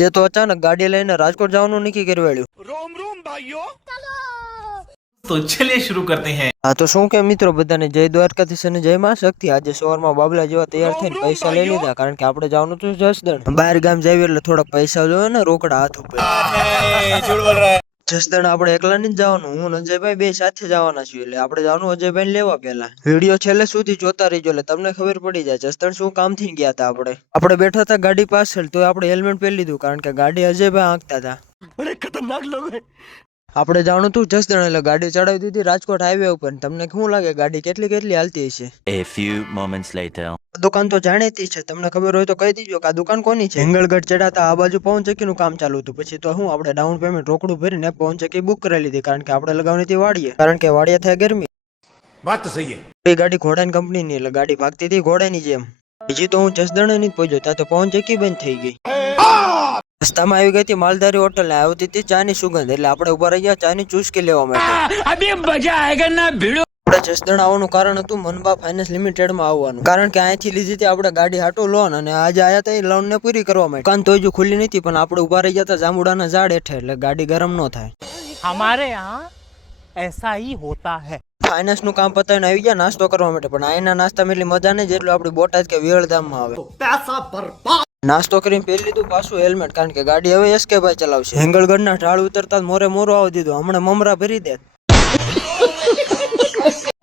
જે તો અચાનક ગાડી લઈને રાજકોટ જવાનું નક્કી કર્યું. रोम रोम भाइयों। तो चलिए शुरू करते हैं। હા તો શું કે મિત્રો બધાને જય દ્વારકાધીશ અને જય માં શક્તિ. આજે સવારમાં બાબલા જેવા તૈયાર થઈને પૈસા લઈ લીધા, કારણ કે આપણે જવાનું હતું જસદણ. બહાર ગામ જાવી એટલે થોડાક પૈસા જોઈએ ને રોકડા હાથ ઉપર. જસદણ આપણે એકલા નહીં જવાનું, હું અજયભાઈ બે સાથે જવાના છીએ. એટલે આપણે જવાનું અજયભાઈ લેવા. પેલા વિડીયો છેલ્લે સુધી જોતા રહીજો એટલે તમને ખબર પડી જાય જસદણ શું કામ થી ગયા હતા. આપણે બેઠા હતા ગાડી પાછળ, તો આપણે હેલ્મેટ પહેરી લીધું, કારણ કે ગાડી અજયભાઈ આંકતા હતા. बड़े खतरनाक लोग हैं। આપણે જવાનું હતું જસદણ એટલે ગાડી ચડાવી દીધી રાજકોટ હાઈવે ઉપર. તમને શું લાગે ગાડી કેટલી હાલતી હશે? A few moments later. દુકાન તો જાણીતી છે, તમને ખબર હોય તો કહી દીજો કે આ દુકાન કોની છે. હિંગળગઢ ચડાતા આ બાજુ પવનચક્કી નું કામ ચાલુ હતું. પછી તો હું આપણે ડાઉન પેમેન્ટ રોકડું ભરીને પવનચક્કી બુક કરાવી લીધી, કારણ કે આપણે લગાવવાની હતી વાડીએ, કારણ કે વાડીએ થાય ગરમી. बात तो सही है। એ ગાડી ઘોડાની કંપનીની, એટલે ગાડી ભાગતી હતી ઘોડાની જેમ. બીજી તો હું જસદણ નહીં પહોંચ્યો ત્યાં તો પવનચક્કી બંધ થઈ ગઈ. રસ્તામાં આવી ગઈ હતી માલધારી હોટલ ને આવતી હતી ચાની સુગંધ, એટલે આપણે ઉભા રહી ગયા ચાની ચુસ્કી લેવા માટે. अभी मजा आएगा ना भिड़ो। આપણે જસદણ આવવાનું કારણ હતું મનબા ફાઇનાન્સ લિમિટેડ માં આવવાનું, કારણ કે અહીંથી લીધી હતી આપણે ગાડી હાટો લોન, અને આજે આયા હતા એ લોન ને પૂરી કરવા માટે. દુકાન તો હજુ ખુલ્લી નથી, પણ આપણે ઉભા રહી ગયા હતા જાંબુડાના ઝાડ હેઠળ, એટલે ગાડી ગરમ ન થાય. हमारे यहाँ ऐसा ही होता है। ફાઇનાન્સ નું કામ પતાવીને આવી ગયા નાસ્તો કરવા માટે, પણ અહીંના નાસ્તામાં એટલી મજા નહીં જેટલું આપણી બોટાદ કે વિરલધામમાં આવે. पैसा बर्बाद। નાસ્તો કરીને પહેરી લીધું પાછું હેલ્મેટ, કારણ કે ગાડી હવે એસકે ભાઈ ચલાવશે. હિંગળગઢના ઢાળ ઉતરતા મોરો આવી દીધો, હમણાં મમરા ભરી દે.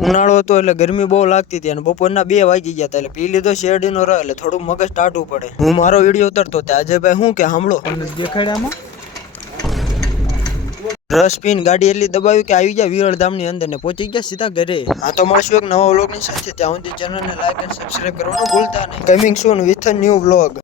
ઉનાળો હતો એટલે ગરમી બહુ લાગતી હતી, અને બપોરના 2 વાગી ગયા હતા, એટલે પી લીધો શેરડીનો રસ, એટલે થોડું મગજ ટાઢું પડે. હું મારો વિડીયો ઉતરતો હતો અજયભાઈ શું કે સાંભળો. રસ પીને ગાડી એટલી દબાવી કે આવી ગયા વિરલધામ ની અંદર ને પહોંચી ગયા સીધા ઘરે. હા તો મળશું એક નવા વ્લોગ ની સાથે. ત્યાં સુધી ચેનલ ને લાઈક અને સબસ્ક્રાઇબ કરવાનું ભૂલતા નહીં. Coming soon with a new vlog.